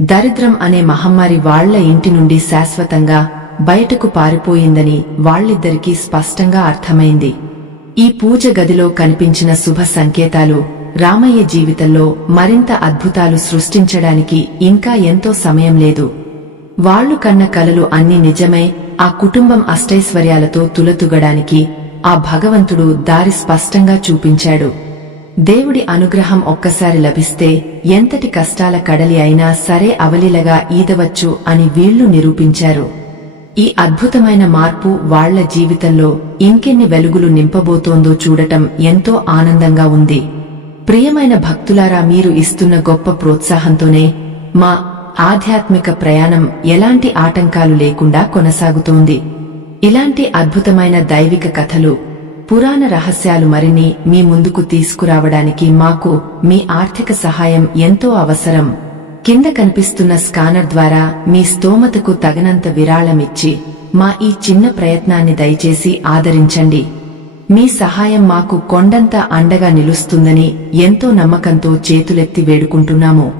దరిద్రం అనే మహమ్మారి వాళ్ల ఇంటి నుండి శాశ్వతంగా బయటకు పారిపోయిందని వాళ్ళిద్దరికీ స్పష్టంగా అర్థమైంది. ఈ పూజ గదిలో కనిపించిన శుభ సంకేతాలు రామయ్య జీవితంలో మరింత అద్భుతాలు సృష్టించడానికి ఇంకా ఎంతో సమయం లేదు. వాళ్లు కన్న కలలు అన్ని నిజమై ఆ కుటుంబం అష్టైశ్వర్యాలతో తులతూగడానికి ఆ భగవంతుడు దారి స్పష్టంగా చూపించాడు. దేవుడి అనుగ్రహం ఒక్కసారి లభిస్తే ఎంతటి కష్టాల కడలి అయినా సరే అవలీలగా ఈదవచ్చు అని వీళ్లు నిరూపించారు. ఈ అద్భుతమైన మార్పు వాళ్ల జీవితంలో ఇంకెన్ని వెలుగులు నింపబోతోందో చూడటం ఎంతో ఆనందంగా ఉంది. ప్రియమైన భక్తులారా, మీరు ఇస్తున్న గొప్ప ప్రోత్సాహంతోనే మా ఆధ్యాత్మిక ప్రయాణం ఎలాంటి ఆటంకాలు లేకుండా కొనసాగుతోంది. ఇలాంటి అద్భుతమైన దైవిక కథలు, పురాణ రహస్యాలు మరిన్ని మీ ముందుకు తీసుకురావడానికి మాకు మీ ఆర్థిక సహాయం ఎంతో అవసరం. కింద కనిపిస్తున్న స్కానర్ ద్వారా మీ స్తోమతకు తగినంత విరాళమిచ్చి మా ఈ చిన్న ప్రయత్నాన్ని దయచేసి ఆదరించండి. మీ సహాయం మాకు కొండంత అండగా నిలుస్తుందని ఎంతో నమ్మకంతో చేతులెత్తి వేడుకుంటున్నాము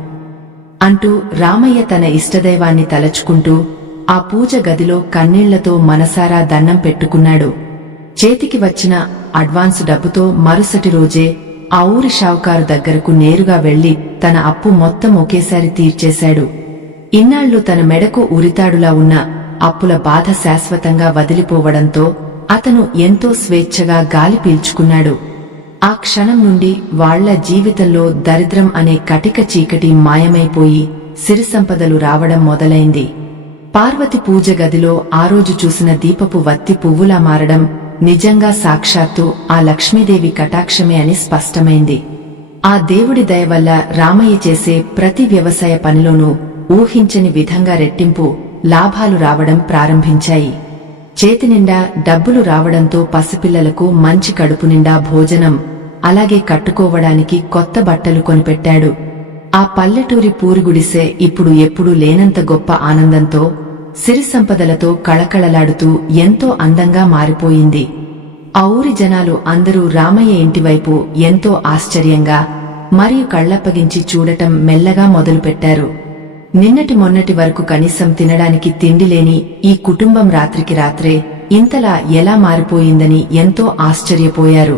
అంటూ రామయ్య తన ఇష్టదైవాన్ని తలచుకుంటూ ఆ పూజ గదిలో కన్నీళ్లతో మనసారా దండం పెట్టుకున్నాడు. చేతికి వచ్చిన అడ్వాన్సు డబ్బుతో మరుసటి రోజే ఆ ఊరి షావుకారు దగ్గరకు నేరుగా వెళ్లి తన అప్పు మొత్తం ఒకేసారి తీర్చేశాడు. ఇన్నాళ్లు తన మెడకు ఉరితాడులా ఉన్న అప్పుల బాధ శాశ్వతంగా వదిలిపోవడంతో అతను ఎంతో స్వేచ్ఛగా గాలి పీల్చుకున్నాడు. ఆ క్షణం నుండి వాళ్ల జీవితంలో దరిద్రం అనే కటిక చీకటి మాయమైపోయి సిరిసంపదలు రావడం మొదలైంది. పార్వతి పూజ గదిలో ఆ రోజు చూసిన దీపపు వత్తి పువ్వులా మారడం నిజంగా సాక్షాత్తు ఆ లక్ష్మీదేవి కటాక్షమే అని స్పష్టమైంది. ఆ దేవుడి దయ వల్ల రామయ్య చేసే ప్రతి వ్యవసాయ పనిలోనూ ఊహించని విధంగా రెట్టింపు లాభాలు రావడం ప్రారంభించాయి. చేతినిండా డబ్బులు రావడంతో పసిపిల్లలకు మంచి కడుపు నిండా భోజనం, అలాగే కట్టుకోవడానికి కొత్త బట్టలు కొనిపెట్టాడు. ఆ పల్లెటూరి పూరిగుడిసె ఇప్పుడు ఎప్పుడూ లేనంత గొప్ప ఆనందంతో, సిరి సంపదలతో కళకళలాడుతూ ఎంతో అందంగా మారిపోయింది. ఆ ఊరి జనాలు అందరూ రామయ్య ఇంటివైపు ఎంతో ఆశ్చర్యంగా మరియు కళ్లప్పగించి చూడటం మెల్లగా మొదలుపెట్టారు. నిన్నటి మొన్నటి వరకు కనీసం తినడానికి తిండి లేని ఈ కుటుంబం రాత్రికి రాత్రే ఇంతలా ఎలా మారిపోయిందని ఎంతో ఆశ్చర్యపోయారు.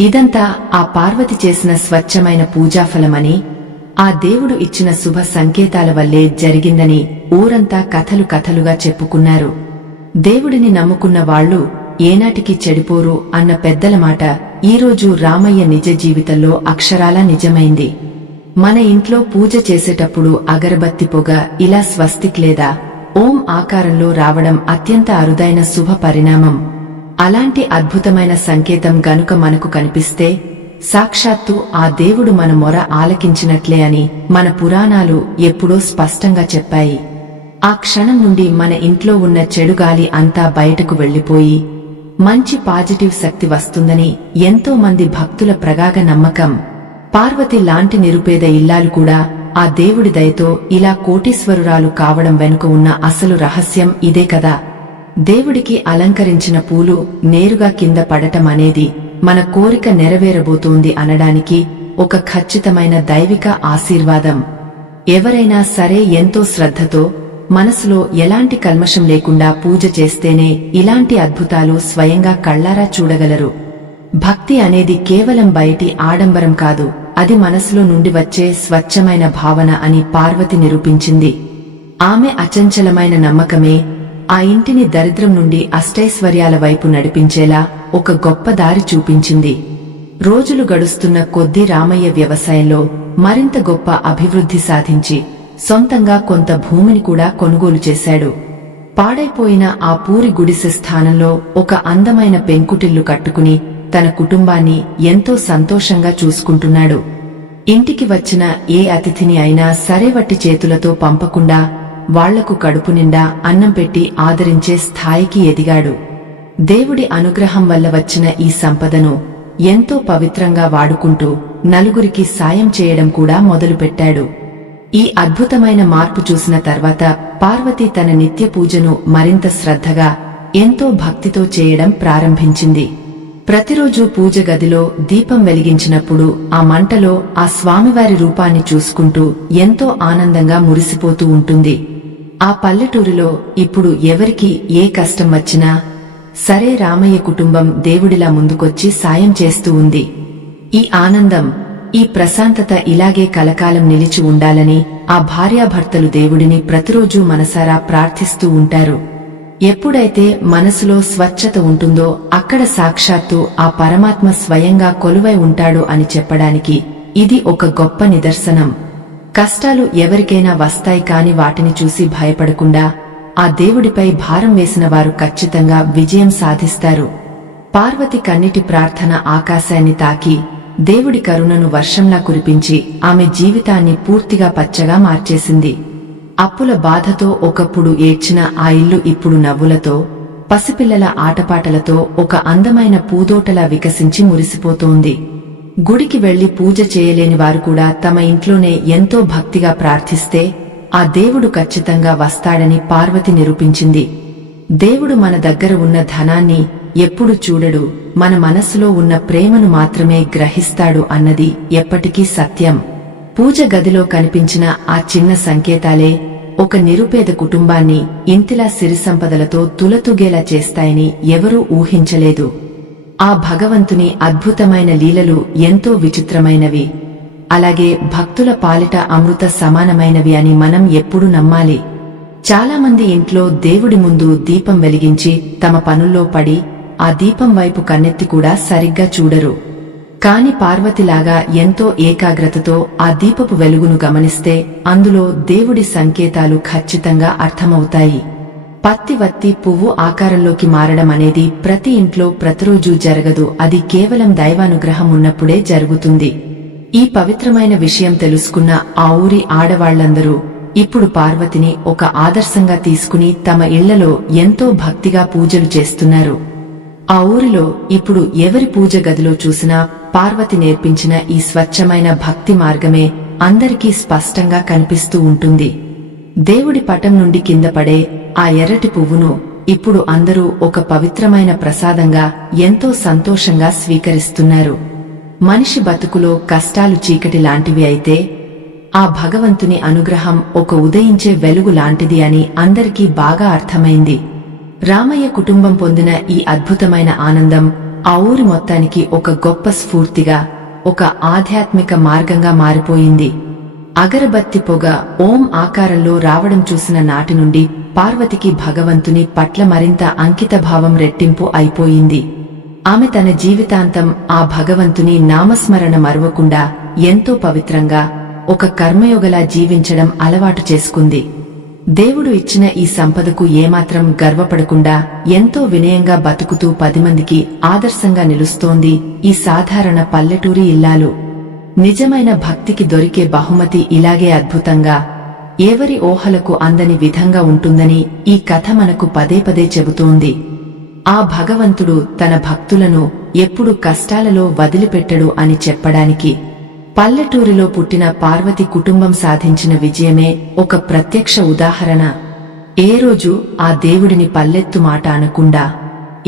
ఇదంతా ఆ పార్వతి చేసిన స్వచ్ఛమైన పూజాఫలమని, ఆ దేవుడు ఇచ్చిన శుభ సంకేతాల వల్లే జరిగిందని ఊరంతా కథలు కథలుగా చెప్పుకున్నారు. దేవుడిని నమ్ముకున్న వాళ్లు ఏనాటికి చెడిపోరు అన్న పెద్దల మాట ఈరోజు రామయ్య నిజ జీవితంలో అక్షరాలా నిజమైంది. మన ఇంట్లో పూజ చేసేటప్పుడు అగరబత్తి పొగ ఇలా స్వస్తిక్ లేదా ఓం ఆకారంలో రావడం అత్యంత అరుదైన శుభ పరిణామం. అలాంటి అద్భుతమైన సంకేతం గనుక మనకు కనిపిస్తే సాక్షాత్తు ఆ దేవుడు మన మొర ఆలకించినట్లే అని మన పురాణాలు ఎప్పుడో స్పష్టంగా చెప్పాయి. ఆ క్షణం నుండి మన ఇంట్లో ఉన్న చెడుగాలి అంతా బయటకు వెళ్లిపోయి మంచి పాజిటివ్ శక్తి వస్తుందని ఎంతో మంది భక్తుల ప్రగాఢ నమ్మకం. పార్వతి లాంటి నిరుపేద ఇల్లాలు కూడా ఆ దేవుడి దయతో ఇలా కోటీశ్వరురాలు కావడం వెనుక ఉన్న అసలు రహస్యం ఇదే కదా. దేవుడికి అలంకరించిన పూలు నేరుగా కింద పడటం అనేది మన కోరిక నెరవేరబోతోంది అనడానికి ఒక ఖచ్చితమైన దైవిక ఆశీర్వాదం. ఎవరైనా సరే ఎంతో శ్రద్ధతో, మనసులో ఎలాంటి కల్మషం లేకుండా పూజ చేస్తేనే ఇలాంటి అద్భుతాలు స్వయంగా కళ్లారా చూడగలరు. భక్తి అనేది కేవలం బయటి ఆడంబరం కాదు, అది మనసులో నుండి వచ్చే స్వచ్ఛమైన భావన అని పార్వతి నిరూపించింది. ఆమె అచంచలమైన నమ్మకమే ఆ ఇంటిని దరిద్రం నుండి అష్టైశ్వర్యాల వైపు నడిపించేలా ఒక గొప్ప దారి చూపించింది. రోజులు గడుస్తున్న కొద్దీ రామయ్య వ్యవసాయంలో మరింత గొప్ప అభివృద్ధి సాధించి సొంతంగా కొంత భూమిని కూడా కొనుగోలు చేశాడు. పాడైపోయిన ఆ పూరి గుడిసె స్థానంలో ఒక అందమైన పెంకుటిల్లు కట్టుకుని తన కుటుంబాన్ని ఎంతో సంతోషంగా చూసుకుంటున్నాడు. ఇంటికి వచ్చిన ఏ అతిథిని అయినా సరే వట్టి చేతులతో పంపకుండా వాళ్లకు కడుపు నిండా అన్నం పెట్టి ఆదరించే స్థాయికి ఎదిగాడు. దేవుడి అనుగ్రహం వల్ల వచ్చిన ఈ సంపదను ఎంతో పవిత్రంగా వాడుకుంటూ నలుగురికి సాయం చేయడం కూడా మొదలుపెట్టాడు. ఈ అద్భుతమైన మార్పు చూసిన తర్వాత పార్వతి తన నిత్య పూజను మరింత శ్రద్ధగా, ఎంతో భక్తితో చేయడం ప్రారంభించింది. ప్రతిరోజు పూజ గదిలో దీపం వెలిగించినప్పుడు ఆ మంటలో ఆ స్వామివారి రూపాన్ని చూసుకుంటూ ఎంతో ఆనందంగా మురిసిపోతూ ఉంటుంది. ఆ పల్లెటూరిలో ఇప్పుడు ఎవరికి ఏ కష్టం వచ్చినా సరే రామయ్య కుటుంబం దేవుడిలా ముందుకొచ్చి సాయం చేస్తూ ఉంది. ఈ ఆనందం, ఈ ప్రశాంతత ఇలాగే కలకాలం నిలిచి ఉండాలని ఆ భార్యాభర్తలు దేవుడిని ప్రతిరోజూ మనసారా ప్రార్థిస్తూ ఉంటారు. ఎప్పుడైతే మనసులో స్వచ్ఛత ఉంటుందో అక్కడ సాక్షాత్తు ఆ పరమాత్మ స్వయంగా కొలువై ఉంటాడు అని చెప్పడానికి ఇది ఒక గొప్ప నిదర్శనం. కష్టాలు ఎవరికైనా వస్తాయి కాని వాటిని చూసి భయపడకుండా ఆ దేవుడిపై భారం వేసిన వారు ఖచ్చితంగా విజయం సాధిస్తారు. పార్వతి కన్నిటి ప్రార్థన ఆకాశాన్ని తాకి దేవుడి కరుణను వర్షంలా కురిపించి ఆమె జీవితాన్ని పూర్తిగా పచ్చగా మార్చేసింది. అప్పుల బాధతో ఒకప్పుడు ఏడ్చిన ఆ ఇల్లు ఇప్పుడు నవ్వులతో, పసిపిల్లల ఆటపాటలతో ఒక అందమైన పూదోటలా వికసించి మురిసిపోతోంది. గుడికి వెళ్లి పూజ చేయలేని వారు కూడా తమ ఇంట్లోనే ఎంతో భక్తిగా ప్రార్థిస్తే ఆ దేవుడు ఖచ్చితంగా వస్తాడని పార్వతి నిరూపించింది. దేవుడు మన దగ్గర ఉన్న ధనాన్ని ఎప్పుడు చూడడు, మన మనసులో ఉన్న ప్రేమను మాత్రమే గ్రహిస్తాడు అన్నది ఎప్పటికీ సత్యం. పూజ గదిలో కనిపించిన ఆ చిన్న సంకేతాలే ఒక నిరుపేద కుటుంబాన్ని ఇంతిలా సిరిసంపదలతో తులతూగేలా చేస్తాయని ఎవరూ ఊహించలేదు. ఆ భగవంతుని అద్భుతమైన లీలలు ఎంతో విచిత్రమైనవి, అలాగే భక్తుల పాలిట అమృత సమానమైనవి అని మనం ఎప్పుడూ నమ్మాలి. చాలామంది ఇంట్లో దేవుడి ముందు దీపం వెలిగించి తమ పనుల్లో పడి ఆ దీపం వైపు కన్నెత్తి కూడా సరిగ్గా చూడరు. కాని పార్వతిలాగా ఎంతో ఏకాగ్రతతో ఆ దీపపు వెలుగును గమనిస్తే అందులో దేవుడి సంకేతాలు ఖచ్చితంగా అర్థమవుతాయి. పత్తి వత్తి పువ్వు ఆకారంలోకి మారడం అనేది ప్రతి ఇంట్లో ప్రతిరోజూ జరగదు, అది కేవలం దైవానుగ్రహం ఉన్నప్పుడే జరుగుతుంది. ఈ పవిత్రమైన విషయం తెలుసుకున్న ఆ ఊరి ఆడవాళ్లందరూ ఇప్పుడు పార్వతిని ఒక ఆదర్శంగా తీసుకుని తమ ఇళ్లలో ఎంతో భక్తిగా పూజలు చేస్తున్నారు. ఆ ఊరిలో ఇప్పుడు ఎవరి పూజ గదిలో చూసినా పార్వతి నేర్పించిన ఈ స్వచ్ఛమైన భక్తి మార్గమే అందరికీ స్పష్టంగా కనిపిస్తూ ఉంటుంది. దేవుడి పటం నుండి కింద పడే ఆ ఎర్రటి పువ్వును ఇప్పుడు అందరూ ఒక పవిత్రమైన ప్రసాదంగా ఎంతో సంతోషంగా స్వీకరిస్తున్నారు. మనిషి బతుకులో కష్టాలు చీకటి లాంటివి అయితే ఆ భగవంతుని అనుగ్రహం ఒక ఉదయించే వెలుగు లాంటిది అని అందరికీ బాగా అర్థమైంది. రామయ్య కుటుంబం పొందిన ఈ అద్భుతమైన ఆనందం ఆ ఊరి మొత్తానికి ఒక గొప్ప స్ఫూర్తిగా, ఒక ఆధ్యాత్మిక మార్గంగా మారిపోయింది. అగరబత్తి పొగ ఓం ఆకారంలో రావడం చూసిన నాటి నుండి పార్వతికి భగవంతుని పట్ల మరింత అంకితభావం రెట్టింపు అయిపోయింది. ఆమె తన జీవితాంతం ఆ భగవంతుని నామస్మరణ మరువకుండా ఎంతో పవిత్రంగా, ఒక కర్మయోగలా జీవించడం అలవాటు చేసుకుంది. దేవుడు ఇచ్చిన ఈ సంపదకు ఏమాత్రం గర్వపడకుండా ఎంతో వినయంగా బతుకుతూ 10 మందికి ఆదర్శంగా నిలుస్తోంది ఈ సాధారణ పల్లెటూరి ఇల్లాలు. నిజమైన భక్తికి దొరికే బహుమతి ఇలాగే అద్భుతంగా, ఎవరి ఊహలకు అందని విధంగా ఉంటుందని ఈ కథ మనకు పదే పదే చెబుతోంది. ఆ భగవంతుడు తన భక్తులను ఎప్పుడు కష్టాలలో వదిలిపెట్టడు అని చెప్పడానికి పల్లెటూరిలో పుట్టిన పార్వతి కుటుంబం సాధించిన విజయమే ఒక ప్రత్యక్ష ఉదాహరణ. ఏ రోజు ఆ దేవుడిని పల్లెత్తు మాట అనకుండా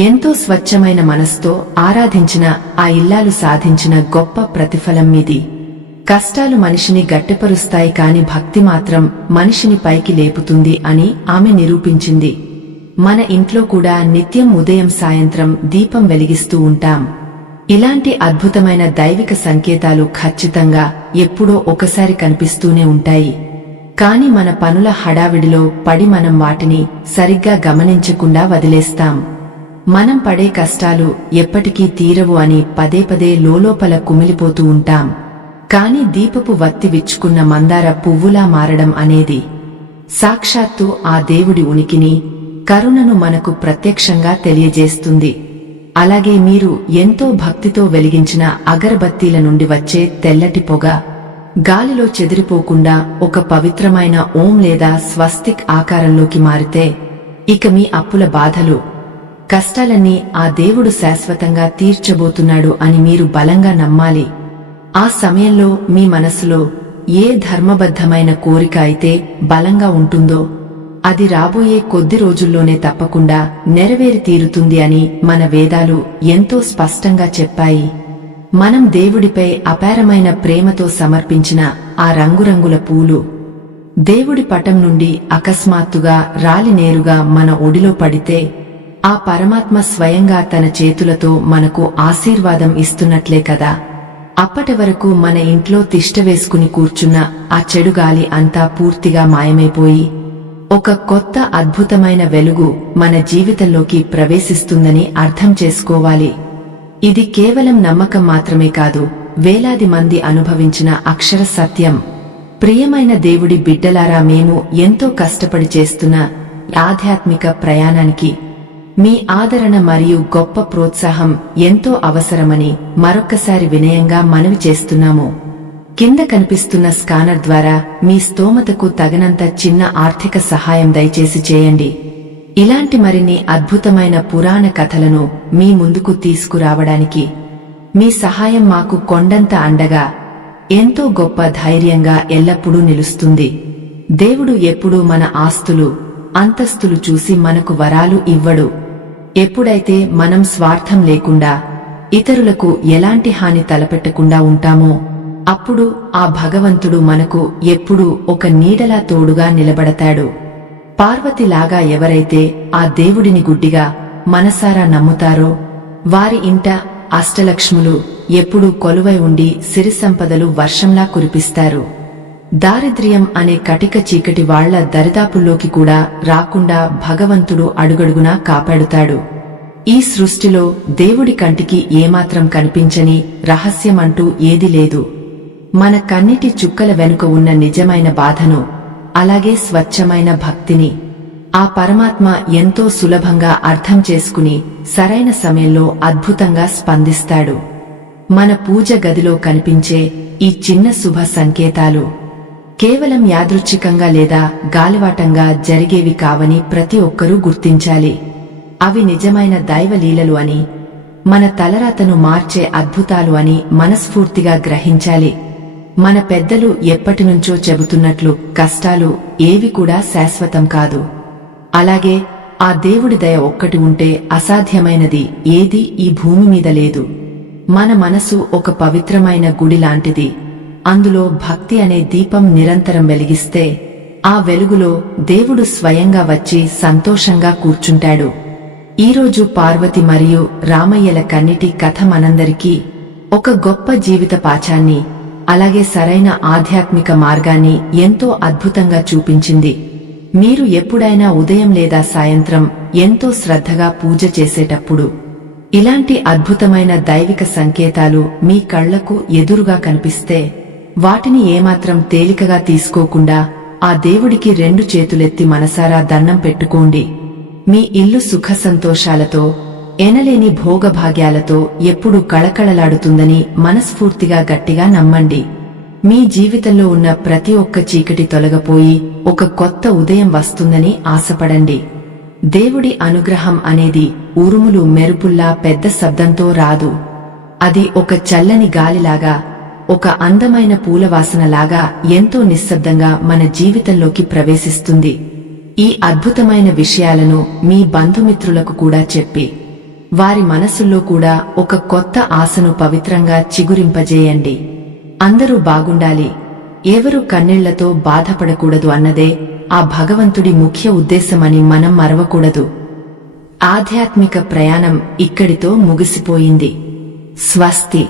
ఎంతో స్వచ్ఛమైన మనస్తో ఆరాధించిన ఆ ఇల్లాలు సాధించిన గొప్ప ప్రతిఫలం ఇది. కష్టాలు మనిషిని గట్టెపరుస్తాయి కాని భక్తి మాత్రం మనిషిని పైకి లేపుతుంది అని ఆమె నిరూపించింది. మన ఇంట్లో కూడా నిత్యం ఉదయం సాయంత్రం దీపం వెలిగిస్తూ ఉంటాం. ఇలాంటి అద్భుతమైన దైవిక సంకేతాలు ఖచ్చితంగా ఎప్పుడో ఒకసారి కనిపిస్తూనే ఉంటాయి. కాని మన పనుల హడావిడిలో పడి మనం వాటిని సరిగ్గా గమనించకుండా వదిలేస్తాం. మనం పడే కష్టాలు ఎప్పటికీ తీరవు అని పదే పదే లోలోపల కుమిలిపోతూ ఉంటాం. కాని దీపపు వత్తి విచ్చుకున్న మందార పువ్వులా మారడం అనేది సాక్షాత్తు ఆ దేవుడి ఉనికిని, కరుణను మనకు ప్రత్యక్షంగా తెలియజేస్తుంది. అలాగే మీరు ఎంతో భక్తితో వెలిగించిన అగరబత్తీల నుండి వచ్చే తెల్లటి పొగ గాలిలో చెదిరిపోకుండా ఒక పవిత్రమైన ఓం లేదా స్వస్తిక్ ఆకారంలోకి మారితే ఇక మీ అప్పుల బాధలు, కష్టాలన్నీ ఆ దేవుడు శాశ్వతంగా తీర్చబోతున్నాడు అని మీరు బలంగా నమ్మాలి. ఆ సమయంలో మీ మనసులో ఏ ధర్మబద్ధమైన కోరిక అయితే బలంగా ఉంటుందో అది రాబోయే కొద్ది రోజుల్లోనే తప్పకుండా నెరవేరి తీరుతుంది అని మన వేదాలు ఎంతో స్పష్టంగా చెప్పాయి. మనం దేవుడిపై అపారమైన ప్రేమతో సమర్పించిన ఆ రంగురంగుల పూలు దేవుడి పటం నుండి అకస్మాత్తుగా రాలి నేరుగా మన ఒడిలో పడితే ఆ పరమాత్మ స్వయంగా తన చేతులతో మనకు ఆశీర్వాదం ఇస్తున్నట్లే కదా. అప్పటి వరకు మన ఇంట్లో తిష్టవేసుకుని కూర్చున్న ఆ చెడు గాలి అంతా పూర్తిగా మాయమైపోయి ఒక కొత్త అద్భుతమైన వెలుగు మన జీవితంలోకి ప్రవేశిస్తుందని అర్థం చేసుకోవాలి. ఇది కేవలం నమ్మకం మాత్రమే కాదు, వేలాది మంది అనుభవించిన అక్షర సత్యం. ప్రియమైన దేవుడి బిడ్డలారా, మేము ఎంతో కష్టపడి చేస్తున్న ఆధ్యాత్మిక ప్రయాణానికి మీ ఆదరణ మరియు గొప్ప ప్రోత్సాహం ఎంతో అవసరమని మరొక్కసారి వినయంగా మనవి చేస్తున్నాము. కింద కనిపిస్తున్న స్కానర్ ద్వారా మీ స్తోమతకు తగినంత చిన్న ఆర్థిక సహాయం దయచేసి చేయండి. ఇలాంటి మరిన్ని అద్భుతమైన పురాణ కథలను మీ ముందుకు తీసుకురావడానికి మీ సహాయం మాకు కొండంత అండగా, ఎంతో గొప్ప ధైర్యంగా ఎల్లప్పుడూ నిలుస్తుంది. దేవుడు ఎప్పుడూ మన ఆస్తులు, అంతస్తులు చూసి మనకు వరాలు ఇవ్వడు. ఎప్పుడైతే మనం స్వార్థం లేకుండా ఇతరులకు ఎలాంటి హాని తలపెట్టకుండా ఉంటామో అప్పుడు ఆ భగవంతుడు మనకు ఎప్పుడూ ఒక నీడలా తోడుగా నిలబడతాడు. పార్వతిలాగా ఎవరైతే ఆ దేవుడిని గుడ్డిగా మనసారా నమ్ముతారో వారి ఇంట అష్టలక్ష్ములు ఎప్పుడూ కొలువై ఉండి సిరి సంపదలు వర్షంలా కురిపిస్తారు. దారిద్ర్యం అనే కటిక చీకటి వాళ్ల దరిదాపుల్లోకి కూడా రాకుండా భగవంతుడు అడుగడుగునా కాపాడుతాడు. ఈ సృష్టిలో దేవుడి కంటికి ఏమాత్రం కనిపించని రహస్యమంటూ ఏదీ లేదు. మన కన్నిటి చుక్కల వెనుక ఉన్న నిజమైన బాధను, అలాగే స్వచ్ఛమైన భక్తిని ఆ పరమాత్మ ఎంతో సులభంగా అర్థం చేసుకుని సరైన సమయంలో అద్భుతంగా స్పందిస్తాడు. మన పూజ గదిలో కనిపించే ఈ చిన్న శుభ సంకేతాలు కేవలం యాదృచ్ఛికంగా లేదా గాలివాటంగా జరిగేవి కావని ప్రతి ఒక్కరూ గుర్తించాలి. అవి నిజమైన దైవలీలలు అని, మన తలరాతను మార్చే అద్భుతాలు అని మనస్ఫూర్తిగా గ్రహించాలి. మన పెద్దలు ఎప్పటినుంచో చెబుతున్నట్లు కష్టాలు ఏవి కూడా శాశ్వతం కాదు. అలాగే ఆ దేవుడి దయ ఒక్కటి ఉంటే అసాధ్యమైనది ఏదీ ఈ భూమి మీద లేదు. మన మనసు ఒక పవిత్రమైన గుడి లాంటిది. అందులో భక్తి అనే దీపం నిరంతరం వెలిగిస్తే ఆ వెలుగులో దేవుడు స్వయంగా వచ్చి సంతోషంగా కూర్చుంటాడు. ఈరోజు పార్వతి మరియు రామయ్యల కన్నిటి కథ మనందరికీ ఒక గొప్ప జీవిత పాఠాన్ని, అలాగే సరైన ఆధ్యాత్మిక మార్గాన్ని ఎంతో అద్భుతంగా చూపించింది. మీరు ఎప్పుడైనా ఉదయం లేదా సాయంత్రం ఎంతో శ్రద్ధగా పూజ చేసేటప్పుడు ఇలాంటి అద్భుతమైన దైవిక సంకేతాలు మీ కళ్లకు ఎదురుగా కనిపిస్తే వాటిని ఏమాత్రం తేలికగా తీసుకోకుండా ఆ దేవుడికి 2 చేతులెత్తి మనసారా దండం పెట్టుకోండి. మీ ఇల్లు సుఖ సంతోషాలతో, ఎనలేని భోగభాగ్యాలతో ఎప్పుడూ కళకళలాడుతుందని మనస్ఫూర్తిగా గట్టిగా నమ్మండి. మీ జీవితంలో ఉన్న ప్రతి ఒక్క చీకటి తొలగపోయి ఒక కొత్త ఉదయం వస్తుందని ఆశపడండి. దేవుడి అనుగ్రహం అనేది ఉరుములు మెరుపుల్లా పెద్ద శబ్దంతో రాదు. అది ఒక చల్లని గాలిలాగా, ఒక అందమైన పూలవాసనలాగా ఎంతో నిశ్శబ్దంగా మన జీవితంలోకి ప్రవేశిస్తుంది. ఈ అద్భుతమైన విషయాలను మీ బంధుమిత్రులకు కూడా చెప్పి వారి మనసుల్లో కూడా ఒక కొత్త ఆశను పవిత్రంగా చిగురింపజేయండి. అందరూ బాగుండాలి, ఎవరు కన్నీళ్లతో బాధపడకూడదు అన్నదే ఆ భగవంతుడి ముఖ్య ఉద్దేశమని మనం మరవకూడదు. ఆధ్యాత్మిక ప్రయాణం ఇక్కడితో ముగిసిపోయింది. స్వస్తి.